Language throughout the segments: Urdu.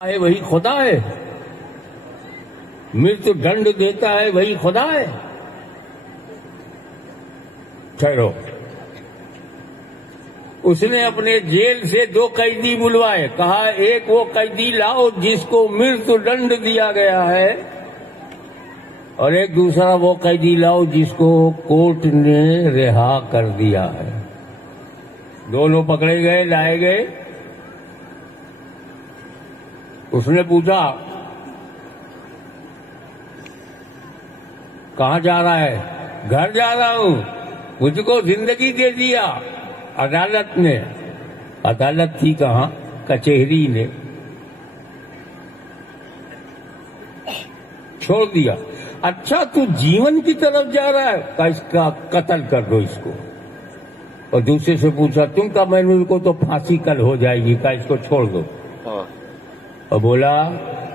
ہے وہی خدا ہے، مرت دنڈ دیتا ہے وہی خدا ہے۔ ٹھہرو، اس نے اپنے جیل سے 2 قیدی بلوائے، کہا ایک وہ قیدی لاؤ جس کو مرت دنڈ دیا گیا ہے، اور ایک دوسرا وہ قیدی لاؤ جس کو کورٹ نے رہا کر دیا ہے۔ دونوں پکڑے گئے، لائے گئے۔ اس نے پوچھا کہاں جا رہا ہے؟ گھر جا رہا ہوں، مجھ کو زندگی دے دیا عدالت نے۔ عدالت تھی کہاں؟ کچہری نے۔ چھوڑ دیا۔ اچھا تو جیون کی طرف جا رہا ہے، کہ اس کا قتل کر دو اس کو۔ اور دوسرے سے پوچھا تم کا مینو کو تو پھانسی کل ہو جائے گی، کہ اس کو چھوڑ دو۔ اور بولا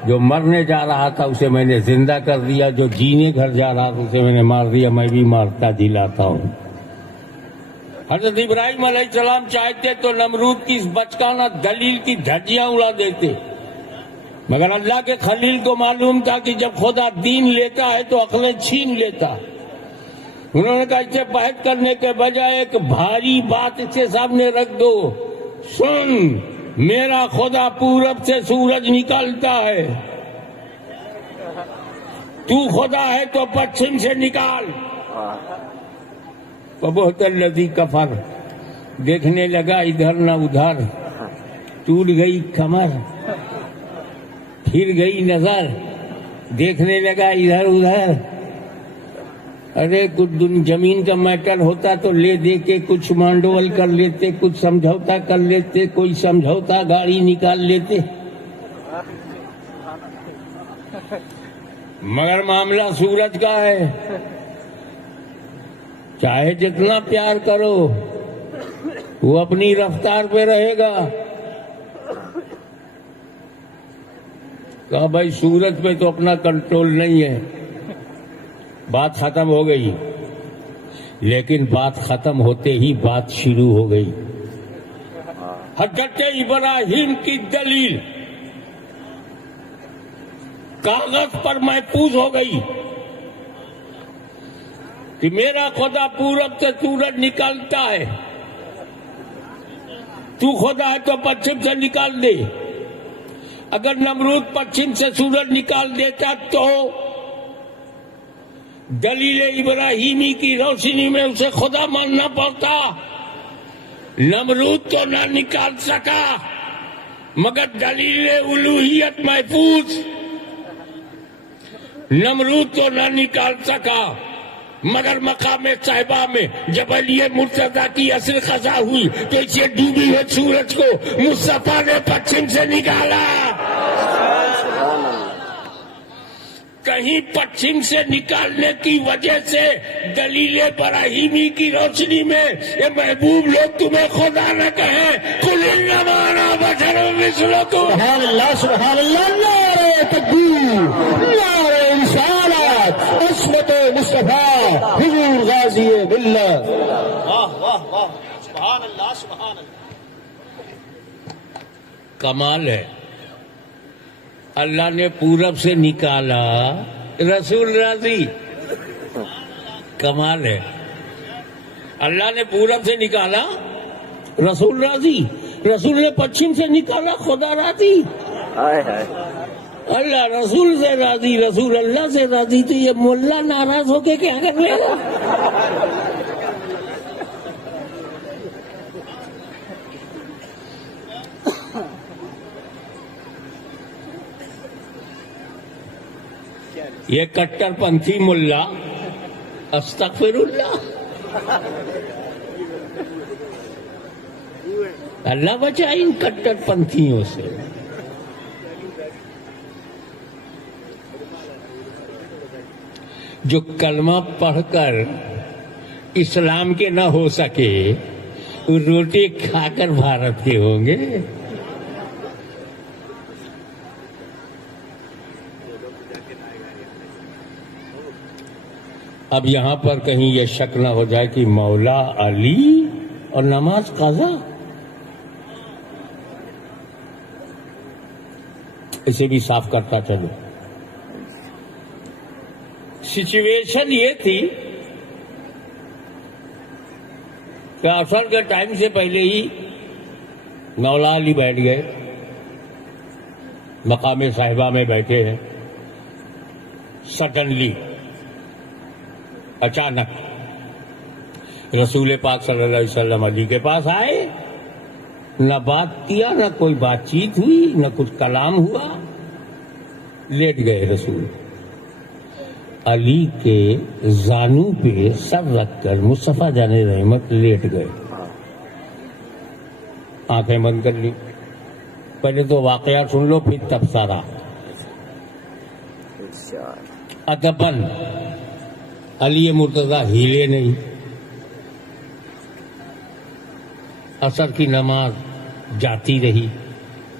جو مرنے جا رہا تھا اسے میں نے زندہ کر دیا، جو جینے گھر جا رہا تھا اسے میں نے مار دیا، میں بھی مارتا جلاتا ہوں۔ حضرت ابراہیم علیہ السلام چاہتے تو نمرود کی اس بچکانہ دلیل کی دھجیاں اڑا دیتے، مگر اللہ کے خلیل کو معلوم تھا کہ جب خدا دین لیتا ہے تو عقلیں چھین لیتا۔ انہوں نے کہا اس سے بحث کرنے کے بجائے ایک بھاری بات اس کے سامنے رکھ دو۔ سن، میرا خدا پورب سے سورج نکالتا ہے، تو خدا ہے تو پچھم سے نکال۔ بہت الذی کفر، دیکھنے لگا ادھر نہ ادھر، ٹوٹ گئی کمر، پھر گئی نظر، دیکھنے لگا ادھر ادھر۔ ارے کچھ زمین کا میٹر ہوتا تو لے دے کے کچھ مانڈول کر لیتے، کچھ سمجھوتا کر لیتے، کوئی سمجھوتا گاڑی نکال لیتے، مگر معاملہ سورج کا ہے۔ چاہے جتنا پیار کرو وہ اپنی رفتار پہ رہے گا۔ کہا بھائی سورج پہ تو اپنا کنٹرول نہیں ہے۔ بات ختم ہو گئی، لیکن بات ختم ہوتے ہی بات شروع ہو گئی۔ حضرت ابراہیم کی دلیل کاغذ پر محفوظ ہو گئی کہ میرا خدا پورب سے سورج نکالتا ہے، تو خدا ہے تو پچھم سے نکال دے۔ اگر نمرود پچھم سے سورج نکال دیتا تو دلیل ابراہیمی کی روشنی میں اسے خدا ماننا پڑتا۔ نمرود تو نہ نکال سکا، مگر دلیل الوہیت محفوظ۔ نمرود تو نہ نکال سکا، مگر مقام صاحبہ میں جب علی مرتضیٰ کی عصر خزاں ہوئی تو اسے ڈوبی ہوئے سورج کو مصطفیٰ نے پچھم سے نکالا۔ کہیں پچھم سے نکالنے کی وجہ سے دلیل ابراہیمی کی روشنی میں یہ محبوب لوگ تمہیں خدا نہ کہیں، قل انما انا بشر مثلکم۔ سبحان اللہ، سبحان اللہ، نعرہ تکبیر، نعرہ رسالت، عصمت مصطفیٰ، حضور غازی ملت۔ واہ واہ واہ، سبحان اللہ، سبحان اللہ۔ کمال ہے، اللہ نے پورب سے نکالا، رسول راضی۔ کمال ہے، اللہ نے پورب سے نکالا، رسول راضی۔ رسول نے پچھم سے نکالا، خدا راضی۔ اللہ رسول سے راضی، رسول اللہ سے راضی، تو یہ ملا ناراض ہو کے کیا کر لے گا؟ یہ کٹر پنتھی ملا، استغفر اللہ، اللہ بچائے ان کٹر پنتھیوں سے۔ جو کلمہ پڑھ کر اسلام کے نہ ہو سکے وہ روٹی کھا کر بھارت کے ہوں گے۔ اب یہاں پر کہیں یہ شک نہ ہو جائے کہ مولا علی اور نماز قضا۔ اسے بھی صاف کرتا چلو. سچویشن یہ تھی کہ عصر کے ٹائم سے پہلے ہی مولا علی بیٹھ گئے، مقام صاحبہ میں بیٹھے ہیں. سڈنلی، اچانک رسول پاک صلی اللہ علیہ وسلم علی کے پاس آئے. نہ بات کیا، نہ کوئی بات چیت ہوئی، نہ کچھ کلام ہوا. لیٹ گئے رسول. علی کے زانو پہ سر رکھ کر مصطفیٰ جان رحمت لیٹ گئے، آنکھیں بند کر لی. پہلے تو واقعہ سن لو، پھر تبصرہ. ادبن علی مرتضیٰ ہیلے نہیں. عصر کی نماز جاتی رہی،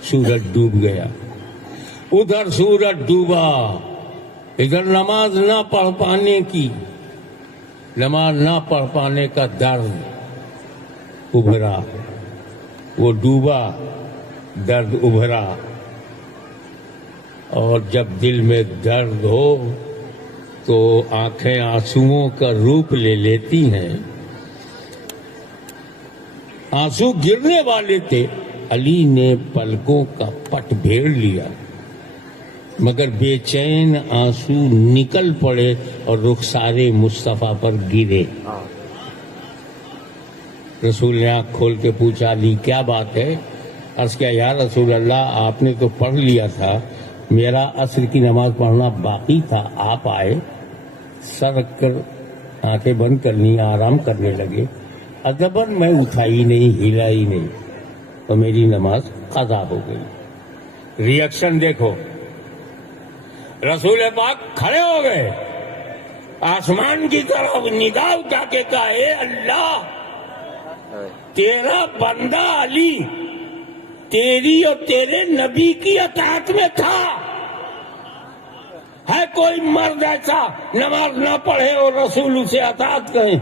سورج ڈوب گیا. ادھر سورج ڈوبا، ادھر نماز نہ پڑھ پانے کی، نماز نہ پڑھ پانے کا درد ابھرا. وہ ڈوبا، درد ابھرا. اور جب دل میں درد ہو تو آنکھیں آنسوؤں کا روپ لے لیتی ہیں. آنسو گرنے والے تھے. علی نے پلکوں کا پٹ پھیر لیا، مگر بے چین آنسو نکل پڑے اور رخسار مصطفیٰ پر گرے. رسول نے آنکھ کھول کے پوچھا، علی کیا بات ہے؟ عرض کیا، یا رسول اللہ، آپ نے تو پڑھ لیا تھا، میرا عصر کی نماز پڑھنا باقی تھا. آپ آئے، سر رکھ کر آنکھیں بند کرنی، آرام کرنے لگے. ادبن میں اٹھا ہی نہیں، ہلا ہی نہیں، تو میری نماز قضا ہو گئی. ریئیکشن دیکھو. رسول پاک کھڑے ہو گئے، آسمان کی طرف ندا اٹھا کے کہا، اے اللہ، تیرا بندہ علی تیری اور تیرے نبی کی اطاعت میں تھا. ہے کوئی مرد ایسا نماز نہ پڑھے اور رسول اسے اطاعت کہیں؟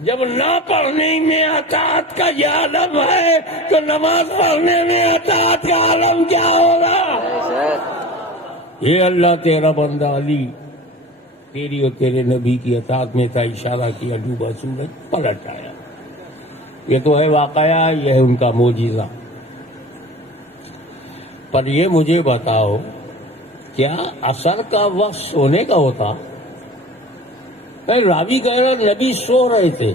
جب نہ پڑھنے میں اطاعت کا یہ عالم ہے تو نماز پڑھنے میں اطاعت کا عالم کیا ہوگا؟ یہ اللہ تیرا بندہ علی تیری اور تیرے نبی کی اطاعت میں تھا. اشارہ کیا، ڈوبا سورج پلٹ آیا. یہ تو ہے واقعہ، یہ ہے ان کا معجزہ. پر یہ مجھے بتاؤ، کیا عصر کا وقت سونے کا ہوتا؟ راوی کہہ رہا نبی سو رہے تھے.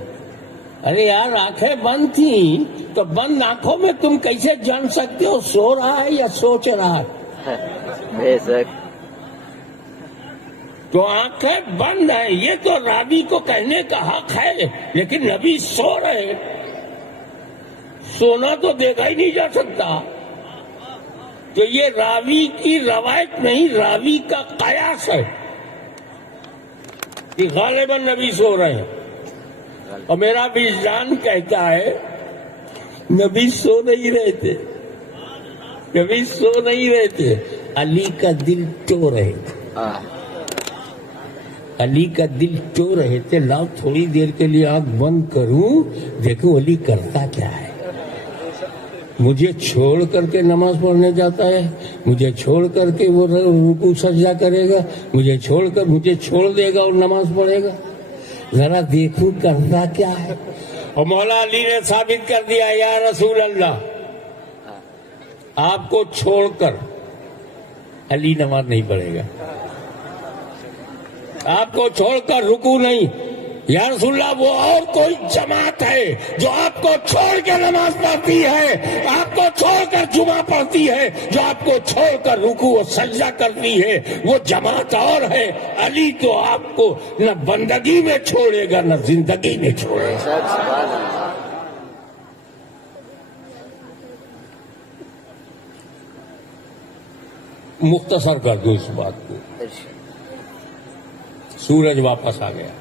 ارے یار، آنکھیں بند تھیں تو بند آنکھوں میں تم کیسے جان سکتے ہو سو رہا ہے یا سوچ رہا ہے؟ تو آنکھیں بند ہیں، یہ تو راوی کو کہنے کا حق ہے، لیکن نبی سو رہے. سونا تو دیکھا ہی نہیں جا سکتا. تو یہ راوی کی روایت نہیں، راوی کا قیاس ہے کہ غالباً نبی سو رہے ہیں. اور میرا وجدان کہتا ہے نبی سو نہیں رہے تھے، نبی سو نہیں رہے تھے. علی کا دل ٹو رہے تھے، علی کا دل ٹو رہے تھے. لاؤ تھوڑی دیر کے لیے آنکھ بند کروں، دیکھو علی کرتا کیا ہے. مجھے چھوڑ کر کے نماز پڑھنے جاتا ہے، مجھے چھوڑ کر کے وہ رکوع سجدہ کرے گا، مجھے چھوڑ دے گا اور نماز پڑھے گا. ذرا دیکھو کرتا کیا ہے. اور مولا علی نے ثابت کر دیا، یا رسول اللہ، آپ کو چھوڑ کر علی نماز نہیں پڑھے گا. آپ کو چھوڑ کر رکوع نہیں. یا رسول اللہ، وہ اور کوئی جماعت ہے جو آپ کو چھوڑ کے نماز پڑھتی ہے، آپ کو چھوڑ کر جمعہ پڑھتی ہے، جو آپ کو چھوڑ کر رکوع و سجدہ کرتی ہے، وہ جماعت اور ہے. علی تو آپ کو نہ بندگی میں چھوڑے گا نہ زندگی میں چھوڑے گا. مختصر کر دو اس بات کو. سورج واپس آ گیا،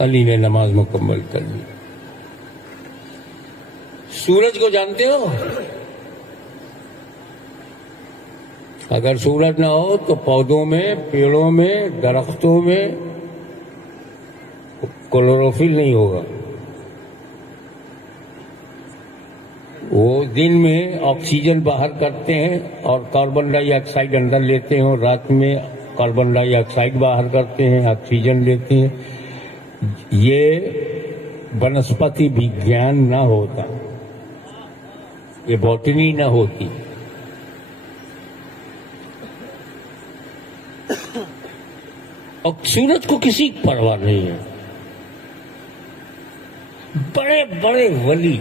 علی نے نماز مکمل کر لی. سورج کو جانتے ہو؟ اگر سورج نہ ہو تو پودوں میں، پیڑوں میں، درختوں میں کلوروفل نہیں ہوگا. وہ دن میں آکسیجن باہر کرتے ہیں اور کاربن ڈائی آکسائڈ اندر لیتے ہیں، اور رات میں کاربن ڈائی آکسائڈ باہر کرتے ہیں، آکسیجن لیتے ہیں. یہ ونسپتی وگیان نہ ہوتا، یہ باٹنی نہ ہوتی. اور سورج کو کسی کی پرواہ نہیں ہے. بڑے بڑے ولی،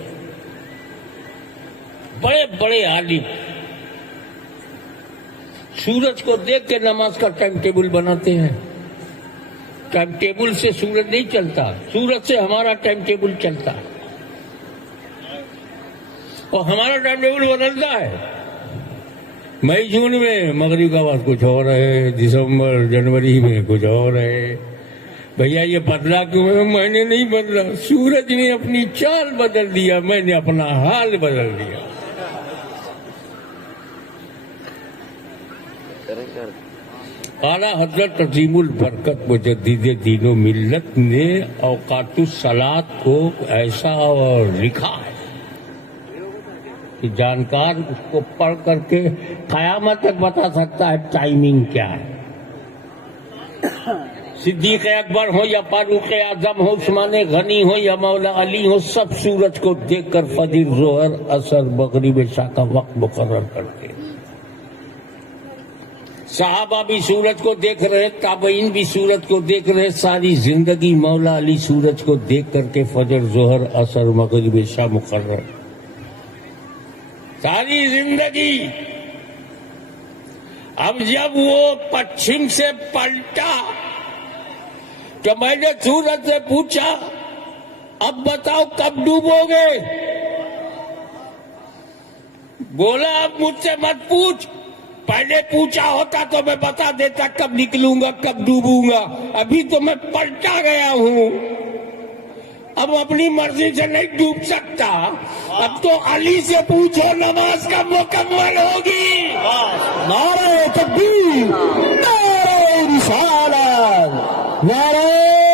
بڑے بڑے عالم سورج کو دیکھ کے نماز کا ٹائم ٹیبل بناتے ہیں. ٹائم ٹیبل سے سورج نہیں چلتا، سورج سے ہمارا ٹائم ٹیبل چلتا، اور ہمارا ٹائم ٹیبل بدلتا ہے. مئی جون میں مغرب کا وقت کچھ اور ہے، دسمبر جنوری میں کچھ اور ہے. بھیا یہ بدلا کیوں ہے؟ میں نے نہیں بدلا، سورج نے اپنی چال بدل دیا، میں نے اپنا حال بدل دیا. اعلیٰ حضرت عظیم البرکت مجدد دین و ملت نے اوقات الصلاۃ کو ایسا لکھا ہے کہ جانکار اس کو پڑھ کر کے قیامت تک بتا سکتا ہے ٹائمنگ کیا ہے. صدیق اکبر ہو یا فاروق اعظم ہو، عثمان غنی ہو یا مولا علی ہو، سب سورج کو دیکھ کر فجر، ظہر، عصر، مغرب، عشاء کا وقت مقرر کرتے. صحابہ بھی سورج کو دیکھ رہے، تابعین بھی سورج کو دیکھ رہے. ساری زندگی مولا علی سورج کو دیکھ کر کے فجر، ظہر، عصر، مغرب، عشاء مقرر. ساری زندگی. اب جب وہ پچھم سے پلٹا تو میں نے سورج سے پوچھا اب بتاؤ کب ڈوبو گے؟ بولا اب مجھ سے مت پوچھ، پہلے پوچھا ہوتا تو میں بتا دیتا کب نکلوں گا کب ڈوبوں گا. ابھی تو میں پلٹا گیا ہوں، اب اپنی مرضی سے نہیں ڈوب سکتا. اب تو علی سے پوچھو نماز کب مکمل ہوگی. نعرہ تکبیر، نعرہ رسالت، نعرہ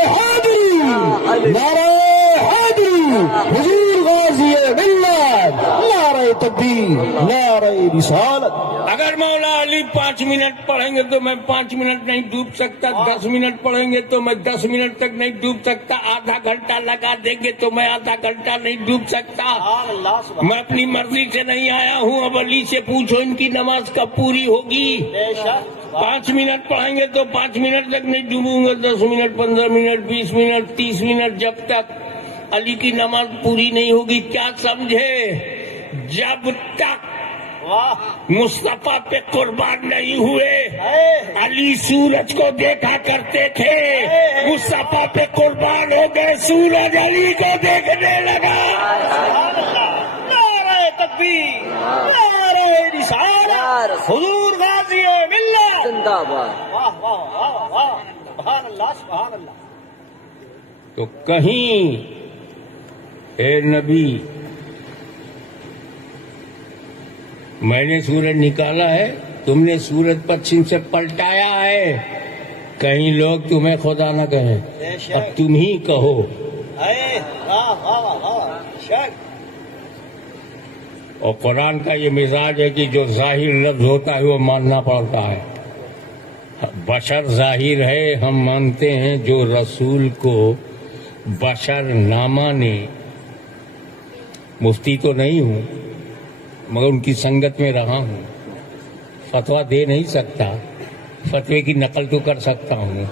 حیدری، نعرہ حیدری، حضور غازی ملت، نعرہ تکبیر، نعرہ رسالت. اگر مولا علی 5 منٹ پڑھیں گے تو میں 5 منٹ نہیں ڈوب سکتا، 10 منٹ پڑھیں گے تو میں 10 منٹ تک نہیں ڈوب سکتا، آدھا گھنٹہ لگا دیں گے تو میں آدھا گھنٹہ نہیں ڈوب سکتا. میں اپنی مرضی سے نہیں آیا ہوں. اب علی سے پوچھو ان کی نماز کب پوری ہوگی. 5 منٹ پڑھیں گے تو 5 منٹ تک نہیں ڈوبوں گا، 10 منٹ، 15 منٹ، 20 منٹ، 30 منٹ، جب تک علی کی نماز پوری نہیں ہوگی. کیا سمجھے؟ جب تک مصطفیٰ پہ قربان نہیں ہوئے علی سورج کو دیکھا کرتے تھے. مصطفیٰ پہ قربان ہو گئے، سورج علی کو دیکھنے لگا. نعرہ تکبیر، نعرہ رسالت، حضور غازی ملت زندہ باد. واہ واہ واہ واہ، سبحان اللہ سبحان اللہ. تو کہیں اے نبی میں نے سورج نکالا ہے، تم نے سورج پچھم سے پلٹایا ہے، کہیں لوگ تمہیں خدا نہ کہیں، اب تم ہی کہو. اور قرآن کا یہ مزاج ہے کہ جو ظاہر لفظ ہوتا ہے وہ ماننا پڑتا ہے. بشر ظاہر ہے، ہم مانتے ہیں. جو رسول کو بشر نہ مانے، مفتی تو نہیں ہوں مگر ان کی سنگت میں رہا ہوں، فتویٰ دے نہیں سکتا، فتوے کی نقل تو کر سکتا ہوں،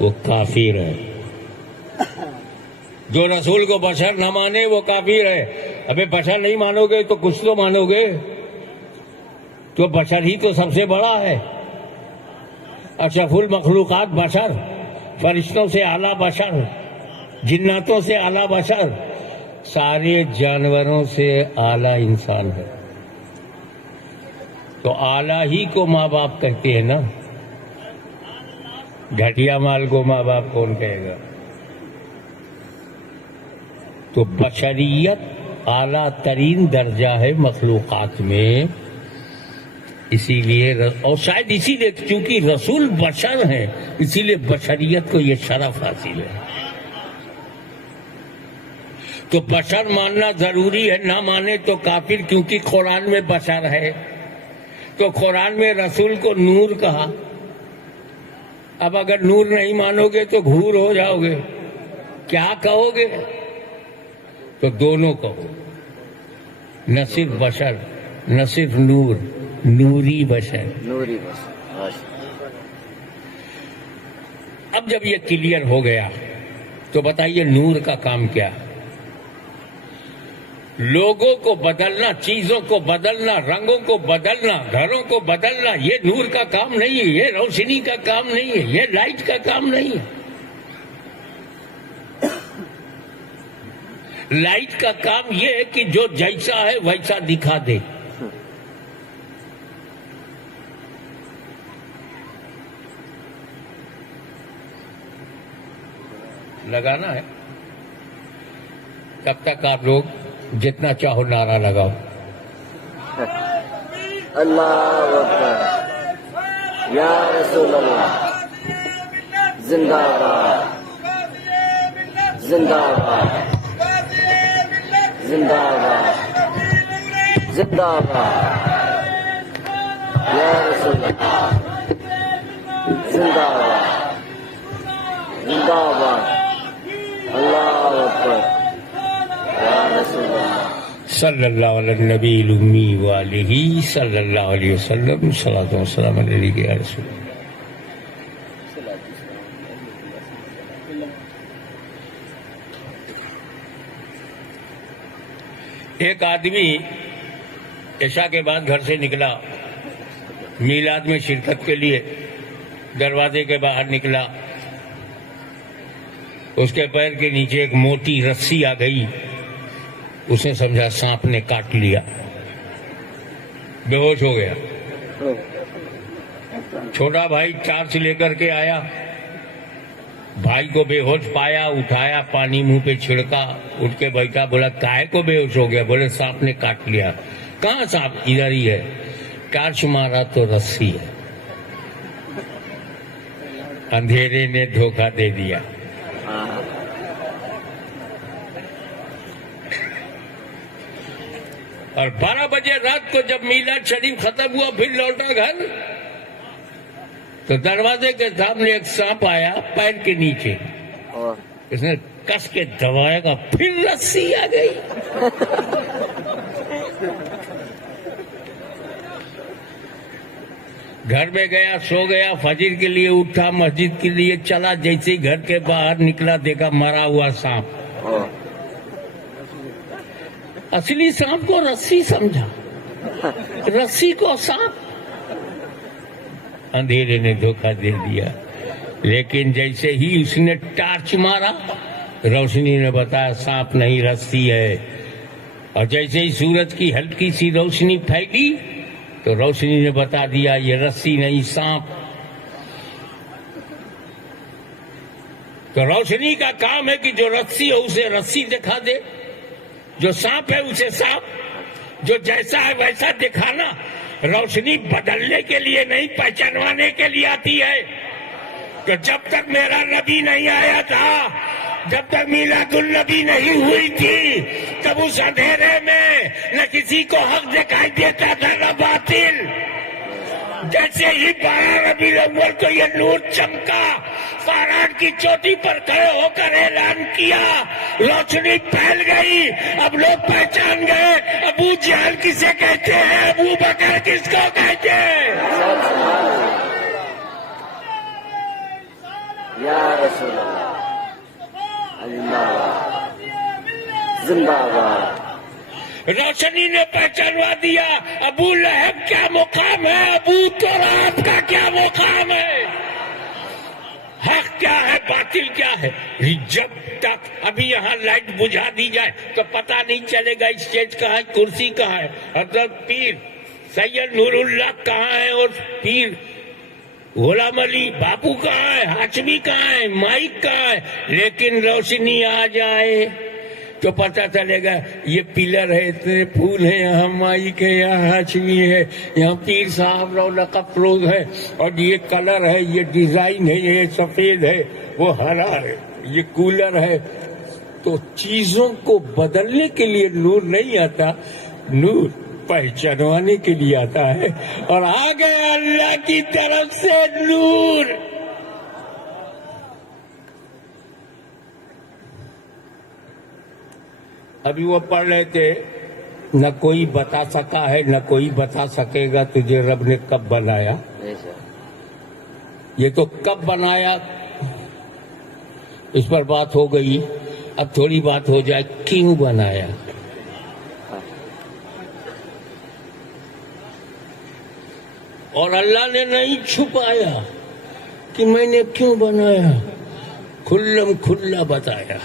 وہ کافر ہے. جو رسول کو بشر نہ مانے وہ کافر ہے. ابے بشر نہیں مانو گے تو کچھ تو مانو گے، تو بشر ہی تو سب سے بڑا ہے. اشرف المخلوقات بشر، فرشتوں سے اعلیٰ بشر، جناتوں سے اعلیٰ بشر، سارے جانوروں سے اعلیٰ انسان ہے. تو اعلیٰ ہی کو ماں باپ کہتے ہیں نا، گھٹیا مال کو ماں باپ کون کہے گا؟ تو بشریت اعلیٰ ترین درجہ ہے مخلوقات میں. اسی لیے اور شاید اسی لیے چونکہ رسول بشر ہیں اسی لیے بشریت کو یہ شرف حاصل ہے. تو بشر ماننا ضروری ہے، نہ مانے تو کافر، کیونکہ قرآن میں بشر ہے، تو قرآن میں رسول کو نور کہا۔ اب اگر نور نہیں مانو گے تو گھور ہو جاؤ گے، کیا کہو گے؟ تو دونوں کہو، نہ صرف بشر، نہ صرف نور، نوری بشر۔ نوری بس اب جب یہ کلیئر ہو گیا تو بتائیے نور کا کام کیا؟ لوگوں کو بدلنا، چیزوں کو بدلنا، رنگوں کو بدلنا، گھروں کو بدلنا، یہ نور کا کام نہیں ہے، یہ روشنی کا کام نہیں ہے، یہ لائٹ کا کام نہیں ہے۔ لائٹ کا کام یہ ہے کہ جو جیسا ہے ویسا دکھا دے۔ لگانا ہے، تب تک آپ لوگ جتنا چاہو نعرہ لگاؤ۔ اللہ اکبر، یا رسول اللہ، زندہ باد، زندہ باد، زندہ باد، زندہ باد، یا رسول اللہ، زندہ باد، زندہ باد، اللہ اکبر، یا رسول اللہ، صلی اللہ علیہ النبی الامی وآلہ صلی اللہ علیہ وسلم، صلاۃ و سلام علیہ یا رسول اللہ۔ ایک آدمی عشاء کے بعد گھر سے نکلا، میلاد میں شرکت کے لیے دروازے کے باہر نکلا، اس کے پیر کے نیچے ایک موٹی رسی آ گئی، اس نے سمجھا سانپ نے کاٹ لیا، بے ہوش ہو گیا۔ چھوٹا بھائی ٹارچ لے کر کے آیا، بھائی کو بے ہوش پایا، اٹھایا، پانی منہ پہ چھڑکا، اٹھ کے بیٹھا، بولا کاہے کو بے ہوش ہو گیا؟ بولے سانپ نے کاٹ لیا۔ کہاں سانپ؟ ادھر ہی ہے۔ ٹارچ مارا تو رسی ہے۔ اندھیرے نے دھوکہ دے دیا۔ اور 12 بجے رات کو جب میلاد شریف ختم ہوا، پھر لوٹا گھر تو دروازے کے سامنے ایک سانپ آیا پیر کے نیچے، اس نے کس کے دبایا گا، پھر رسی آ گئی۔ گھر میں گیا، سو گیا، فجر کے لیے اٹھا، مسجد کے لیے چلا، جیسے ہی گھر کے باہر نکلا دیکھا مرا ہوا سانپ۔ اصلی سانپ کو رسی سمجھا، رسی کو سانپ۔ اندھیرے نے دھوکہ دے دیا، لیکن جیسے ہی اس نے ٹارچ مارا، روشنی نے بتایا سانپ نہیں رسی ہے، اور جیسے ہی سورج کی ہلکی سی روشنی پھیلی تو روشنی نے بتا دیا یہ رسی نہیں سانپ۔ تو روشنی کا کام ہے کہ جو رسی ہے اسے رسی دکھا دے، جو سانپ ہے اسے سانپ، جو جیسا ہے ویسا دکھانا۔ روشنی بدلنے کے لیے نہیں، پہچانوانے کے لیے آتی ہے۔ تو جب تک میرا نبی نہیں آیا تھا، جب تک میلاد النبی نہیں ہوئی تھی، تب اس اندھیرے میں نہ کسی کو حق دکھائی دیتا تھا نہ باطل۔ جیسے ہی 12 ربیع الاول کو یہ نور چمکا، فاران کی چوٹی پر کھڑے ہو کر اعلان کیا، روشنی پھیل گئی۔ اب لوگ پہچان گئے ابو جہل کسے کہتے ہیں، ابو بکر کس کو کہتے ہیں۔ یا رسول اللہ، زندہ باد۔ روشنی نے پہچانوا دیا ابو لہب کیا مقام ہے، ابو تراب کا کیا مقام ہے، حق کیا ہے، باطل کیا ہے۔ جب تک ابھی یہاں لائٹ بجھا دی جائے تو پتہ نہیں چلے گا اسٹیج کہاں ہے، کرسی کہاں ہے، حضرت پیر سید نور اللہ کہاں ہے، اور پیر غلام علی باپو کہاں ہے، ہاشمی کہاں ہے، مائک کہاں ہے۔ لیکن روشنی آ جائے تو پتہ چلے گا یہ پلر ہے، اتنے پھول ہیں، یہاں مائک ہے، یہاں ہاشمی ہے، یہاں پیر صاحب رونق افروز ہے، اور یہ کلر ہے، یہ ڈیزائن ہے، یہ سفید ہے، وہ ہرا ہے، یہ کولر ہے۔ تو چیزوں کو بدلنے کے لیے نور نہیں آتا، نور پہچانوانے کے لیے آتا ہے، اور آ گیا اللہ کی طرف سے نور۔ ابھی وہ پڑھ رہے تھے، نہ کوئی بتا سکا ہے نہ کوئی بتا سکے گا تجھے رب نے کب بنایا۔ یہ تو کب بنایا اس پر بات ہو گئی، اب تھوڑی بات ہو جائے کیوں بنایا۔ اور اللہ نے نہیں چھپایا کہ میں نے کیوں بنایا، کھلم کھلا بتایا۔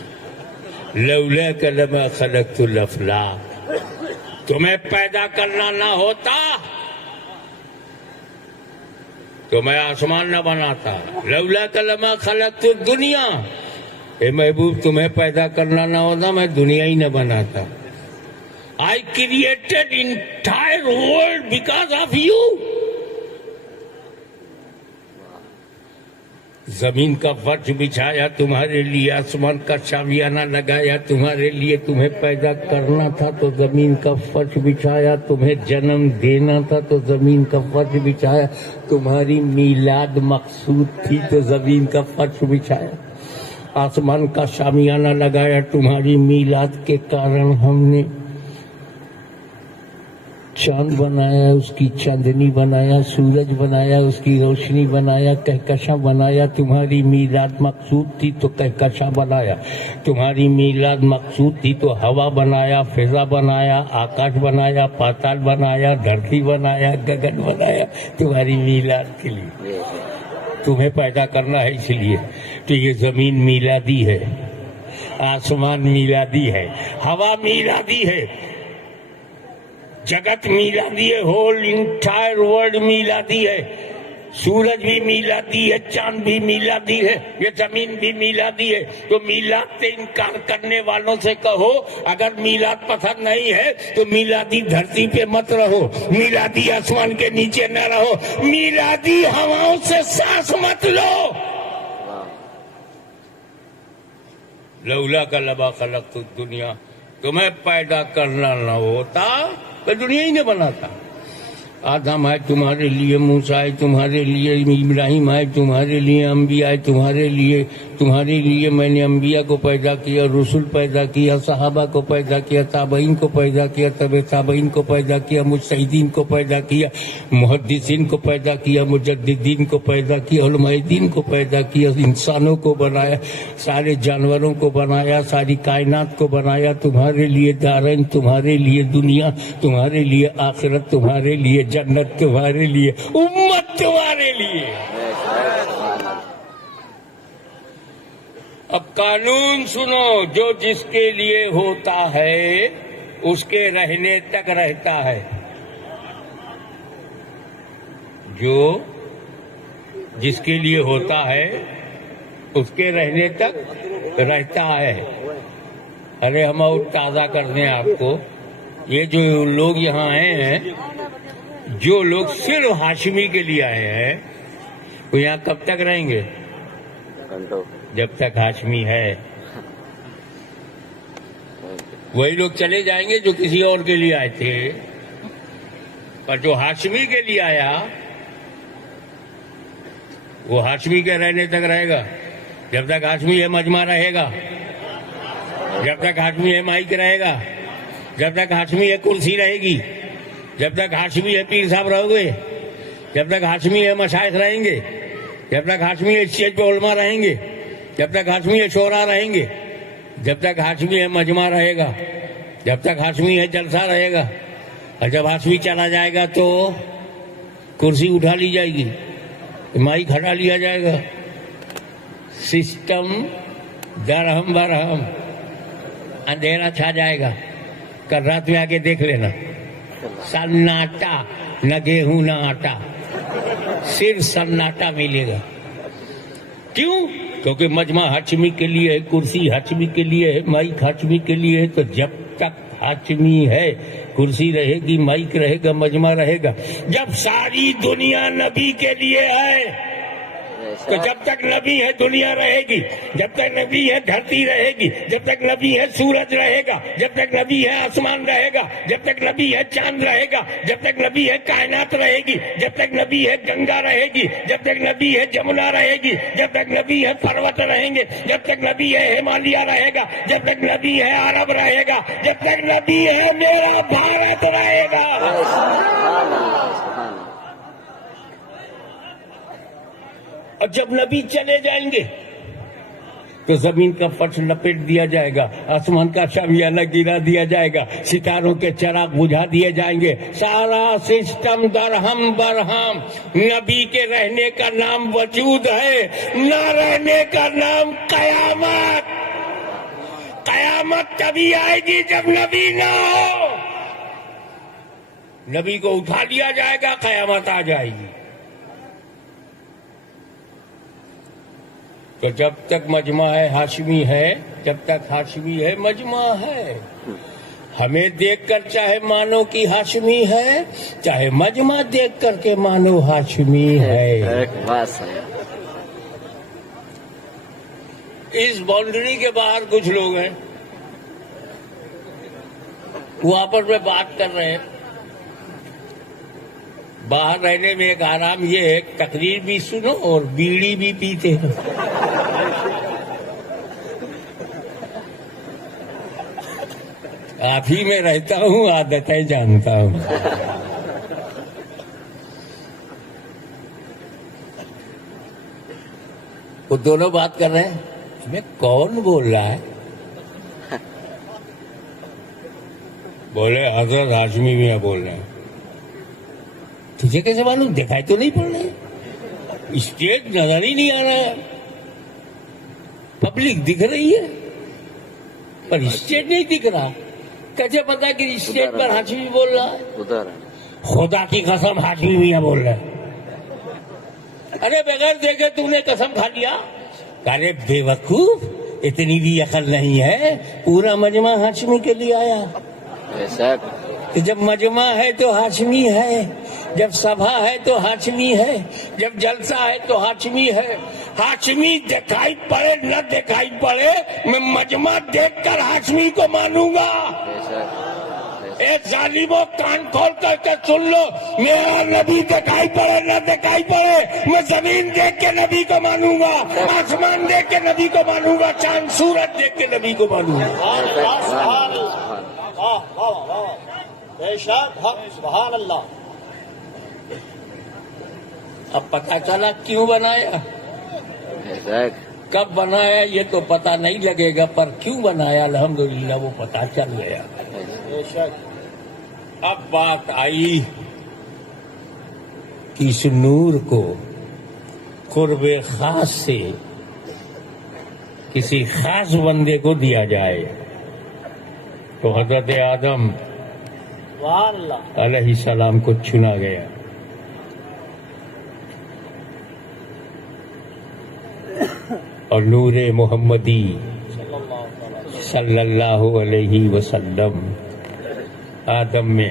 لولاک لما خلقت الافلاک، تمہیں پیدا کرنا نہ ہوتا تو میں آسمان نہ بناتا۔ لولاک لما خلقت الدنیا، اے محبوب تمہیں پیدا کرنا نہ ہوتا میں دنیا ہی نہ بناتا۔ I created entire world because of you۔ زمین کا فرش بچھایا تمہارے لیے، آسمان کا شامیانہ لگایا تمہارے لیے، تمہیں پیدا کرنا تھا تو زمین کا فرش بچھایا، تمہیں جنم دینا تھا تو زمین کا فرش بچھایا، تمہاری میلاد مقصود تھی تو زمین کا فرش بچھایا، آسمان کا شامیانہ لگایا تمہاری میلاد کے کارن، ہم نے چاند بنایا، اس کی چاندنی بنایا، سورج بنایا، اس کی روشنی بنایا، کہکشاں بنایا، تمہاری میلاد مقصود تھی تو کہکشاں بنایا، تمہاری میلاد مقصود تھی تو ہوا بنایا، فضا بنایا، آکاش بنایا، پاتال بنایا، دھرتی بنایا، گگن بنایا، تمہاری میلاد کے لیے، تمہیں پیدا کرنا ہے اس لیے۔ تو یہ زمین میلادی ہے، آسمان میلادی ہے، ہوا میلادی ہے، جگت میلادی ہے، ہول انٹائر ورلڈ میلادی ہے، سورج بھی میلادی ہے، چاند بھی میلادی ہے، یہ زمین بھی میلادی ہے۔ تو میلاد سے انکار کرنے والوں سے کہو اگر میلاد پسند نہیں ہے تو میلادی دھرتی پہ مت رہو، میلادی آسمان کے نیچے نہ رہو، میلادی ہواؤں سے سانس مت لو۔ لولاک لما خلقت الدنیا، تمہیں پیدا کرنا نہ ہوتا میں دنیا ہی نہ بناتا۔ آدم آئے تمہارے لیے، موسیٰ آئے تمہارے لیے، ابراہیم آئے تمہارے لیے، انبیاء آئے تمہارے لیے میں نے انبیاء کو پیدا کیا، رسول پیدا کیا، صحابہ کو پیدا کیا، تابعین کو پیدا کیا، تبع تابعین کو پیدا کیا، مجتہدین کو پیدا کیا، محدثین کو پیدا کیا، مجددین کو پیدا کیا، علماء دین کو پیدا کیا، انسانوں کو بنایا، سارے جانوروں کو بنایا، ساری کائنات کو بنایا، تمہارے لیے دارین، تمہارے لیے دنیا، تمہارے لیے آخرت، تمہارے لیے جنت، تمہارے لیے امت، تمہارے لیے۔ اب قانون سنو، جو جس کے لیے ہوتا ہے اس کے رہنے تک رہتا ہے، جو جس کے لیے ہوتا ہے اس کے رہنے تک رہتا ہے۔ ارے ہم اور تازہ کر دیں آپ کو، یہ جو لوگ یہاں آئے ہیں، جو لوگ صرف ہاشمی کے لیے آئے ہیں وہ یہاں کب تک رہیں گے؟ جب تک ہاشمی ہے۔ وہی لوگ چلے جائیں گے جو کسی اور کے لیے آئے تھے، پر جو ہاشمی کے لیے آیا وہ ہاشمی کے رہنے تک رہے گا، جب تک ہاشمی ہے مجمع رہے گا، جب تک ہاشمی ہے مائک رہے گا، جب تک ہاشمی ہے کرسی رہے گی، جب تک ہاشمی ہے پیر صاحب رہو گے، جب تک ہاشمی ہے مشائخ رہیں گے، جب تک ہاشمی ہے اسٹیج پہ علماء رہیں گے، جب تک ہاشمی ہے شعراء رہیں گے، جب تک ہاشمی ہے مجمع رہے گا، جب تک ہاشمی ہے جلسہ رہے گا، اور جب ہاشمی چلا جائے گا تو کرسی اٹھا لی جائے گی، مائک ہٹا لیا جائے گا، سسٹم درہم برہم، اندھیرا چھا جائے گا۔ کل رات میں آ کے دیکھ لینا، سناٹا، نہ گیہوں نہ آٹا، صرف سناٹا ملے گا۔ کیوں؟ کیونکہ مجمع ہاشمی کے لیے ہے، کرسی ہاشمی کے لیے ہے، مائک ہاشمی کے لیے ہے۔ تو جب تک ہاشمی ہے کرسی رہے گی، مائک رہے گا، مجمع رہے گا۔ جب ساری دنیا نبی کے لیے ہے کہ جب تک نبی ہے دنیا رہے گی، جب تک نبی ہے دھرتی رہے گی، جب تک نبی ہے سورج رہے گا، جب تک نبی ہے آسمان رہے گا، جب تک نبی ہے چاند رہے گا، جب تک نبی ہے کائنات رہے گی، جب تک نبی ہے گنگا رہے گی، جب تک نبی ہے جمنا رہے گی، جب تک نبی ہے پروت رہیں گے، جب تک نبی ہے ہمالیہ رہے گا، جب تک نبی ہے عرب رہے گا، جب تک نبی ہے میرا بھارت رہے گا۔ اور جب نبی چلے جائیں گے تو زمین کا فرش لپیٹ دیا جائے گا، آسمان کا شامیانہ گرا دیا جائے گا، ستاروں کے چراغ بجھا دیے جائیں گے، سارا سسٹم درہم برہم۔ نبی کے رہنے کا نام وجود ہے، نہ رہنے کا نام قیامت۔ قیامت تبھی آئے گی جب نبی نہ ہو۔ نبی کو اٹھا لیا جائے گا، قیامت آ جائے گی۔ تو جب تک مجمع ہاشمی ہے، جب تک ہاشمی ہے مجمع ہے۔ ہمیں دیکھ کر چاہے مانو کہ ہاشمی ہے، چاہے مجمع دیکھ کر کے مانو ہاشمی ہے۔ اس باؤنڈری کے باہر کچھ لوگ ہیں، وہ آپس میں بات کر رہے ہیں۔ باہر رہنے میں ایک آرام یہ ہے، تقریر بھی سنو اور بیڑی بھی پیتے ہو۔ آپ ہی میں رہتا ہوں، عادتیں جانتا ہوں۔ وہ دونوں بات کر رہے ہیں، میں کون بول رہا ہے؟ بولے حضرت ہاشمی میاں بول رہے ہیں۔ تجھے کیسے معلوم؟ دکھائی تو نہیں پڑ رہے، اسٹیج نظر ہی نہیں آ رہا ہے، پبلک دکھ رہی ہے پر اسٹیج نہیں دکھ رہا۔ کیسے پتا کہ اسٹیج پر ہاشمی بول رہا ہے؟ خدا کی قسم ہاشمی میاں بول رہا ہے۔ ارے بغیر دیکھے تو نے قسم کھا لیا؟ ارے بے وقوف، اتنی بھی عقل نہیں ہے، پورا مجمع ہاشمی کے لیے آیا۔ جب مجمع ہے تو ہاشمی ہے، جب سبھا ہے تو ہاشمی ہے، جب جلسہ ہے تو ہاشمی ہے۔ ہاشمی دکھائی پڑے نہ دکھائی پڑے، میں مجمع دیکھ کر ہاشمی کو مانوں گا۔ اے ظالموں، کان کھول کر کے سن لو، میرا نبی دکھائی پڑے نہ دکھائی پڑے، میں زمین دیکھ کے نبی کو مانوں گا، آسمان دیکھ کے نبی کو مانوں گا، چاند سورج دیکھ کے نبی کو مانوں گا۔ بے شک حق، سبحان اللہ۔ اب پتہ چلا کیوں بنایا، کب بنایا یہ تو پتہ نہیں لگے گا، پر کیوں بنایا الحمدللہ وہ پتہ چل گیا۔ بے شک۔ اب بات آئی کہ اس نور کو قرب خاص سے کسی خاص بندے کو دیا جائے، تو حضرت آدم سبحان اللہ۔ علیہ السلام کو چنا گیا۔ اور نور محمدی صلی اللہ علیہ وسلم آدم میں۔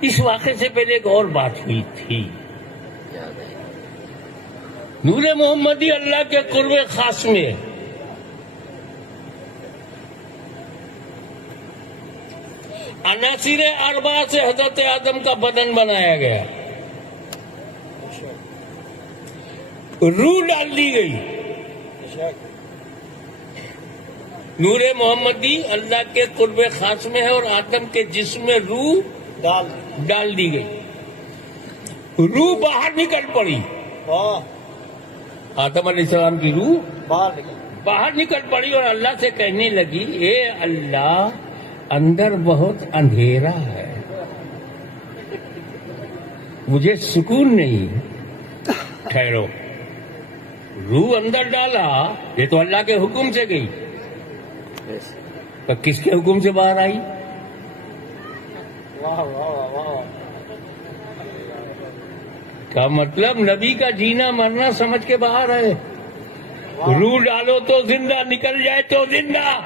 اس واقعے سے پہلے ایک اور بات ہوئی تھی۔ نور محمدی اللہ کے قرب خاص میں عناصر اربعہ سے حضرت آدم کا بدن بنایا گیا، روح ڈال دی گئی۔ نور محمدی اللہ کے قرب خاص میں ہے اور آدم کے جسم میں روح ڈال دی گئی۔ روح باہر نکل پڑی، آدم علیہ السلام کی روح باہر نکل پڑی اور اللہ سے کہنے لگی، اے اللہ، اندر بہت اندھیرا ہے، مجھے سکون نہیں۔ ٹھہرو، روح اندر ڈالا، یہ تو اللہ کے حکم سے گئی، تو کس کے حکم سے باہر آئی؟ کا مطلب نبی کا جینا مرنا سمجھ کے باہر ہے۔ روح ڈالو تو زندہ، نکل جائے تو زندہ۔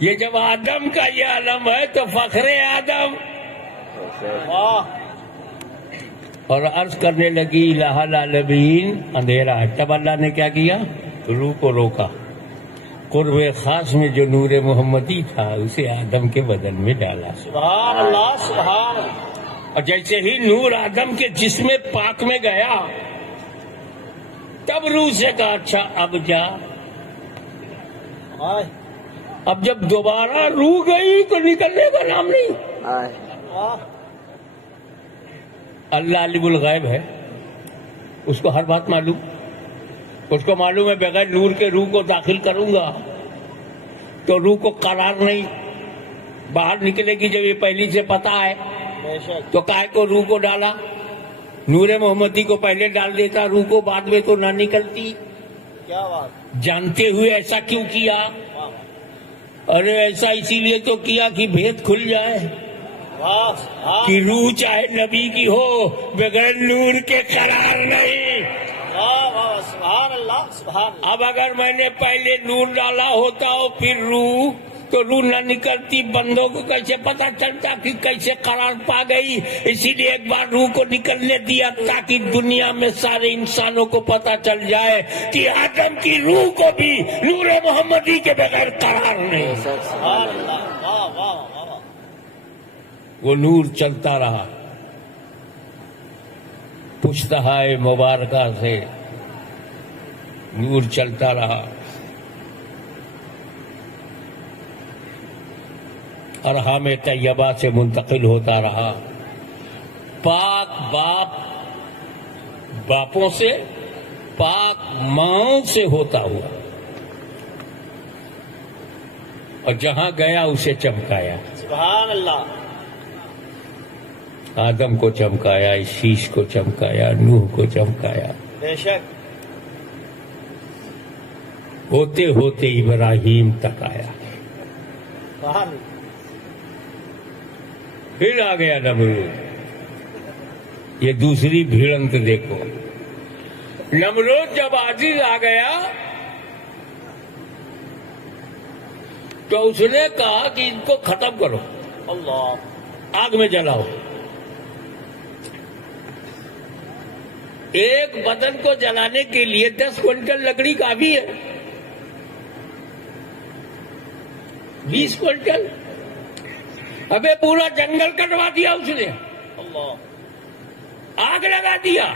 یہ جب آدم کا یہ عالم ہے تو فخر آدم، اور عرض کرنے لگی الہ العالمین اندھیرا ہے. تب اللہ نے کیا کیا؟ روح کو روکا. قرب خاص میں جو نور محمدی تھا اسے آدم کے بدن میں ڈالا. سبحان اللہ سبحان اللہ. اور جیسے ہی نور آدم کے جسم پاک میں گیا تب روح سے کہا اچھا اب جا. آئے. اب جب دوبارہ روح گئی تو نکلنے کا نام نہیں. آہ. اللہ عالم الغیب ہے، اس کو ہر بات معلوم. اس کو معلوم ہے بغیر نور کے روح کو داخل کروں گا تو روح کو قرار نہیں، باہر نکلے گی. جب یہ پہلی سے پتا ہے بے شک. تو کائے کو روح کو ڈالا؟ نور محمدی کو پہلے ڈال دیتا روح کو، بعد میں تو نہ نکلتی. کیا بات. جانتے ہوئے ایسا کیوں کیا؟ واہ ارے ایسا اسی لیے تو کیا کہ بھید کھل جائے، واہ. واہ کہ روح چاہے نبی کی ہو بغیر نور کے قرار نہیں. واہ واہ. سبحان اللہ سبحان اللہ. اب اگر میں نے پہلے نور ڈالا ہوتا اور پھر روح، تو روح نہ نکلتی. بندوں کو کیسے پتا چلتا کہ کیسے قرار پا گئی؟ اسی لیے ایک بار روح کو نکلنے دیا تاکہ دنیا میں سارے انسانوں کو پتا چل جائے کہ آدم کی روح کو بھی نور محمدی کے بغیر قرار نہیں. سبحان اللہ. واہ واہ واہ. وہ نور چلتا رہا پشتہائے مبارکہ سے، نور چلتا رہا. ارحام طیبہ سے منتقل ہوتا رہا. پاک باپوں سے، پاک ماں سے ہوتا ہوا، اور جہاں گیا اسے چمکایا. سبحان اللہ. آدم کو چمکایا، شیش کو چمکایا، نوح کو چمکایا. بے شک. ہوتے ہوتے ابراہیم تک آیا. سبحان اللہ. پھر آ گیا نمرود. یہ دوسری بھیڑنت دیکھو. نمرود جب عاجز آ گیا تو اس نے کہا کہ ان کو ختم کرو، اللہ. آگ میں جلاؤ. ایک بدن کو جلانے کے لیے 10 کوئنٹل لکڑی کافی ہے. 20 کوئنٹل. ابے پورا جنگل کٹوا دیا اس نے، اللہ. آگ لگا دیا.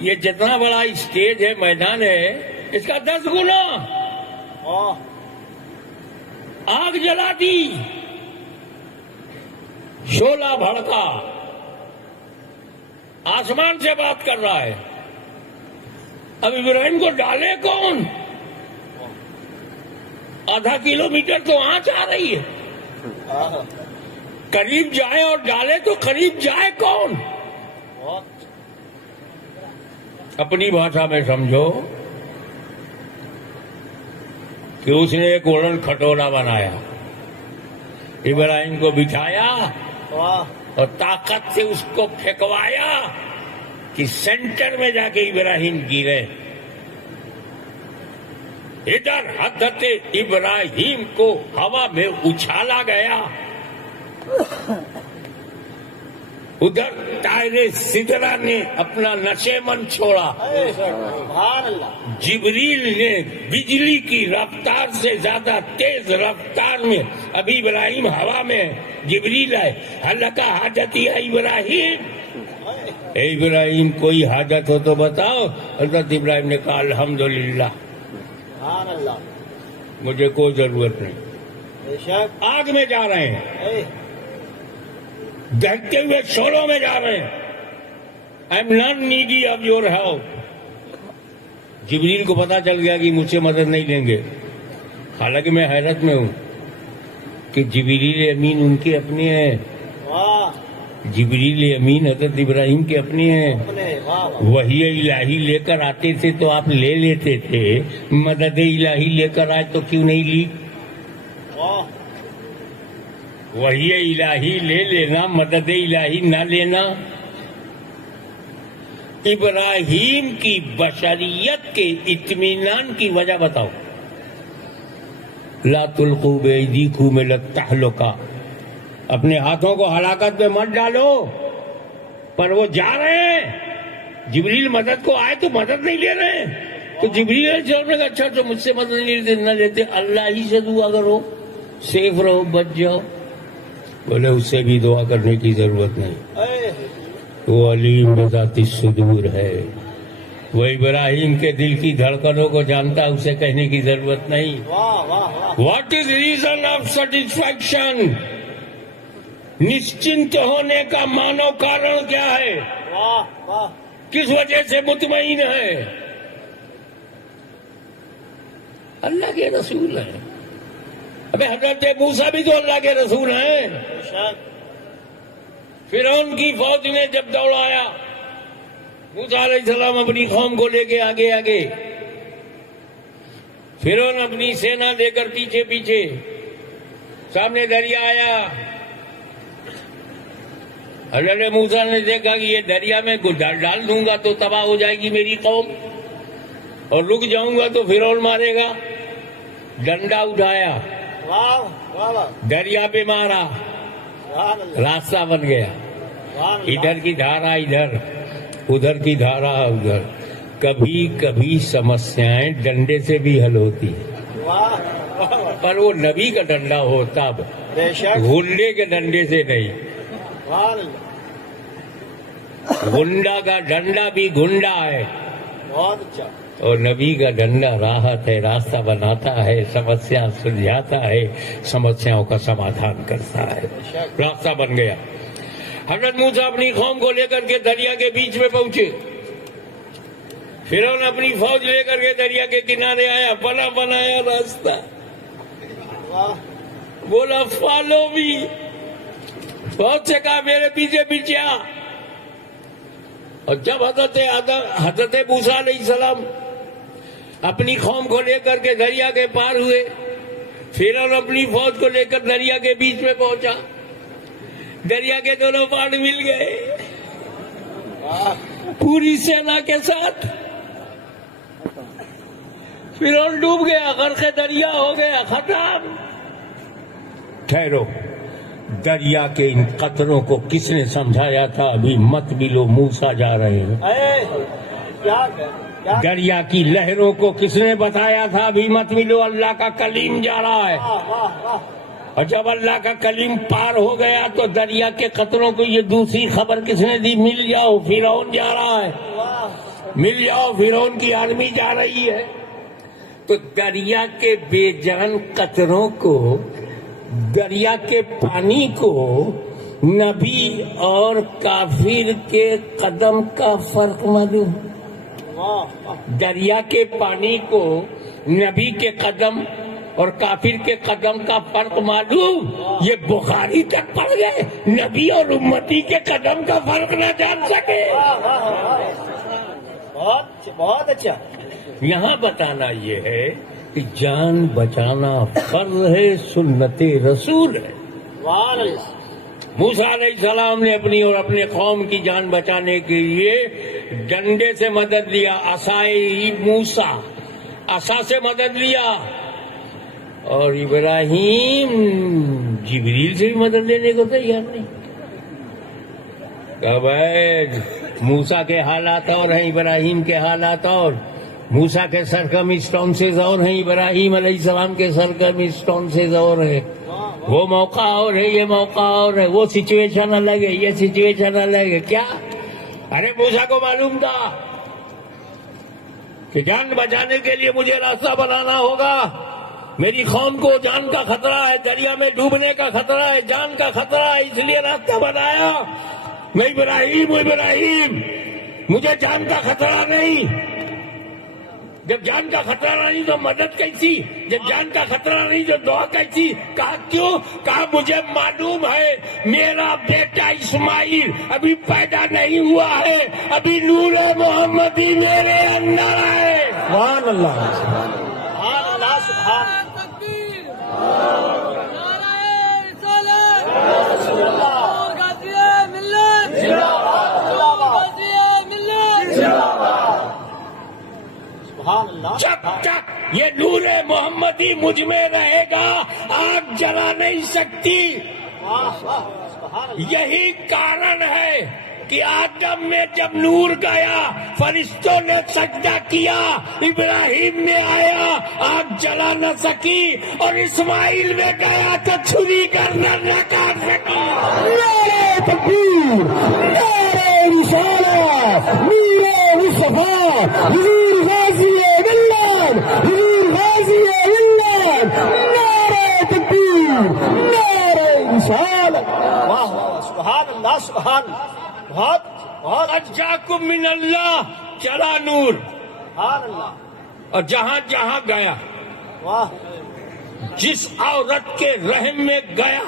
یہ جتنا بڑا اسٹیج ہے، میدان ہے، اس کا 10 گنا. واہ. آگ جلا دی، شعلہ بھڑکا، آسمان سے بات کر رہا ہے. اب ابراہیم کو ڈالے کون؟ آدھا کلومیٹر تو آنچ آ رہی ہے. آہ. قریب جائے اور ڈالے تو قریب جائے کون؟ بہت. اپنی بھاشا میں سمجھو کہ اس نے ایک اڑن کھٹولا بنایا، ابراہیم کو بٹھایا واہ. اور طاقت سے اس کو پھینکوایا کہ سینٹر میں جا کے ابراہیم گرے. ادھر حضرت ابراہیم کو ہوا میں اچھالا گیا، ادھر طائر سدرہ نے اپنا نشیمن چھوڑا. سبحان اللہ. جبریل نے بجلی کی رفتار سے زیادہ تیز رفتار میں، ابھی ابراہیم ہوا میں، جبریل آئے. حلقہ حاجت یا ابراہیم، اے ابراہیم کوئی حاجت ہو تو بتاؤ. حضرت ابراہیم نے کہا الحمدللہ، سبحان اللہ. مجھے کوئی ضرورت نہیں. بے شک. آگ میں جا رہے ہیں، اے. دہتے ہوئے شولوں میں جا رہے ہیں. I am not needy of your help. Jibreel کو پتا چل گیا کہ مجھ سے مدد نہیں لیں گے. حالانکہ میں حیرت میں ہوں کہ جبریل امین ان کے اپنے ہیں، واہ. جبریل امین حضرت ابراہیم کے اپنے ہیں. اپنے. واہ واہ. وحی الہی لے کر آتے تھے تو آپ لے لیتے تھے، مدد الہی لے کر آئے تو کیوں نہیں لی؟ واہ. وحی الہی لے لینا، مدد الہی نہ لینا. ابراہیم کی بشریت کے اطمینان کی وجہ بتاؤ. لا تلقوا بایدیکم الی التہلکہ، اپنے ہاتھوں کو ہلاکت میں مت ڈالو. پر وہ جا رہے ہیں، جبریل مدد کو آئے تو مدد نہیں لے رہے ہیں، تو جبریل علیہ السلام نے کہا اچھا تو مجھ سے مدد نہ لیتے، اللہ ہی سے دعا کرو، سیف رہو، بچ جاؤ۔ بولے اس سے بھی دعا کرنے کی ضرورت نہیں، وہ علیم بذات الصدور ہے، وہ ابراہیم کے دل کی دھڑکنوں کو جانتا، اسے کہنے کی ضرورت نہیں۔ What is reason of satisfaction, نشچنت ہونے کا مانو کارن کیا ہے، کس وجہ سے مطمئن ہے؟ اللہ کے رسول ہیں۔ ابے حضرت موسیٰ بھی تو اللہ کے رسول ہیں۔ فرعون کی فوج نے جب دوڑایا، موسیٰ علیہ السلام اپنی قوم کو لے کے آگے آگے، فرعون اپنی سینا لے کر پیچھے پیچھے، سامنے دریا آیا، حضرت موسیٰ نے دیکھا کہ یہ دریا میں ڈال دوں گا تو تباہ ہو جائے گی میری قوم، اور رک جاؤں گا تو فرعون مارے گا، ڈنڈا اٹھایا، دریا پہ مارا، راستہ بن گیا، ادھر کی دھارا ادھر، ادھر کی دھارا ادھر۔ کبھی کبھی سمسیاں ڈنڈے سے بھی حل ہوتی، پر وہ نبی کا ڈنڈا ہو تب، گنڈے کے ڈنڈے سے نہیں۔ گنڈا کا ڈنڈا بھی گنڈا ہے، اور نبی کا ڈنڈا راحت ہے، راستہ بناتا ہے، سمسیا سلجھاتا ہے، سمسیاؤں کا سمادھان کرتا ہے۔ راستہ بن گیا۔ حضرت موسیٰ اپنی قوم کو لے کر کے دریا کے بیچ میں پہنچے، فرعون اپنی فوج لے کر کے دریا کے کنارے آیا، بنا بنایا راستہ، بولا فالو می، فوج سے کہا میرے پیچھے پیچھے آ۔ اور جب حضرت موسیٰ علیہ السلام اپنی قوم کو لے کر کے دریا کے پار ہوئے، فرعون اپنی فوج کو لے کر دریا کے بیچ میں پہنچا، دریا کے دونوں پار مل گئے پوری سینا کے ساتھ، فرعون ڈوب گیا، غرق دریا ہو گیا، ختم۔ ٹھہرو، دریا کے ان قطروں کو کس نے سمجھایا تھا ابھی مت ملو، موسیٰ جا رہے ہیں؟ دریا کی لہروں کو کس نے بتایا تھا ابھی مت ملو، اللہ کا کلیم جا رہا ہے؟ اور جب اللہ کا کلیم پار ہو گیا تو دریا کے قطروں کو یہ دوسری خبر کس نے دی؟ مل جاؤ، فرعون جا رہا ہے، مل جاؤ، فرعون کی آرمی جا رہی ہے۔ تو دریا کے بے جان قطروں کو، دریا کے پانی کو، نبی اور کافر کے قدم کا فرق معلوم؟ دریا کے پانی کو نبی کے قدم اور کافر کے قدم کا فرق معلوم؟ یہ بخاری تک پڑھ گئے، نبی اور امتی کے قدم کا فرق نہ جان سکے۔ بہت اچھا۔ یہاں بتانا یہ ہے کہ جان بچانا فرض ہے، سنت رسول ہے۔ موسیٰ علیہ السلام نے اپنی اور اپنے قوم کی جان بچانے کے لیے ڈنڈے سے مدد لیا، عصائے موسیٰ، عصا سے مدد لیا، اور ابراہیم جبریل سے بھی مدد لینے کو تیار نہیں۔ کہ بھائی موسیٰ کے حالات اور ہیں، ابراہیم کے حالات اور، موسیٰ کے سرکمسٹانسز اور ہیں، ابراہیم علیہ السلام کے سرکمسٹانسز اور ہیں، وہ موقع اور ہے، یہ موقع اور ہے، وہ سچویشن الگ ہے، یہ سچویشن الگ ہے۔ کیا؟ ارے موسیٰ کو معلوم تھا کہ جان بچانے کے لیے مجھے راستہ بنانا ہوگا، میری قوم کو جان کا خطرہ ہے، دریا میں ڈوبنے کا خطرہ ہے، جان کا خطرہ ہے، اس لیے راستہ بنایا۔ میں ابراہیم، مجھے جان کا خطرہ نہیں۔ جب جان کا خطرہ نہیں تو مدد کیسی؟ جب جان کا خطرہ نہیں تو دعا کیسی؟ کہا کیوں؟ کہا مجھے معلوم ہے میرا بیٹا اسماعیل ابھی پیدا نہیں ہوا ہے، ابھی نور محمدی میرے اندر ہے۔ سبحان اللہ، سبحان اللہ، سبحان جب تک یہ نور محمدی مجھ میں رہے گا آگ جلا نہیں سکتی۔ یہی کارن ہے کہ آدم میں جب نور گیا فرشتوں نے سجدہ کیا، ابراہیم میں آیا آگ جلا نہ سکی، اور اسماعیل میں گیا تو چھری گردن نہ کاٹ سکی۔ نعرہ تکبیر، نعرہ رسالت، میر مصطفیٰ، حضور غازی ملت، حضور غازی ملت، نعرہ تکبیر، نعرہ رسالت۔ واہ واہ، سبحان اللہ سبحان اللہ، بہت بہت قد جاکم من اللہ چلا نور، سبحان اللہ، اور جہاں جہاں گیا، واہ جس عورت کے رحم میں گیا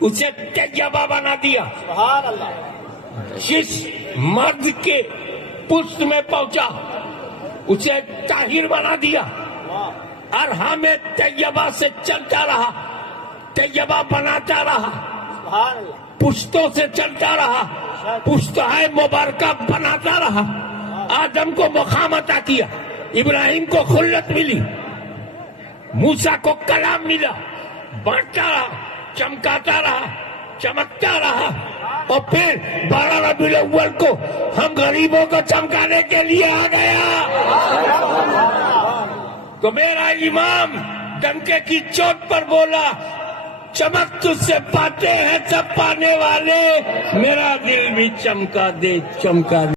اسے طیبہ بنا دیا، سبحان اللہ، جس مرد کے پشت میں پہنچا اسے طاہر بنا دیا، واہ اور ہمیں طیبہ سے چلتا رہا، طیبہ بناتا رہا، سبحان اللہ، پشتوں سے چلتا رہا، پشتہیں مبارکہ بناتا رہا۔ آدم کو مقام عطا کیا، ابراہیم کو خلت ملی، موسیٰ کو کلام ملا، بانٹتا رہا، چمکاتا رہا، چمکتا رہا، اور پھر 12 ربیع الاول کو ہم غریبوں کو چمکانے کے لیے آ گیا۔ تو میرا امام ڈنکے کی چوٹ پر بولا، چمک تجھ سے پاتے ہیں سب پانے والے، میرا دل بھی چمکا دے، چمکا دے۔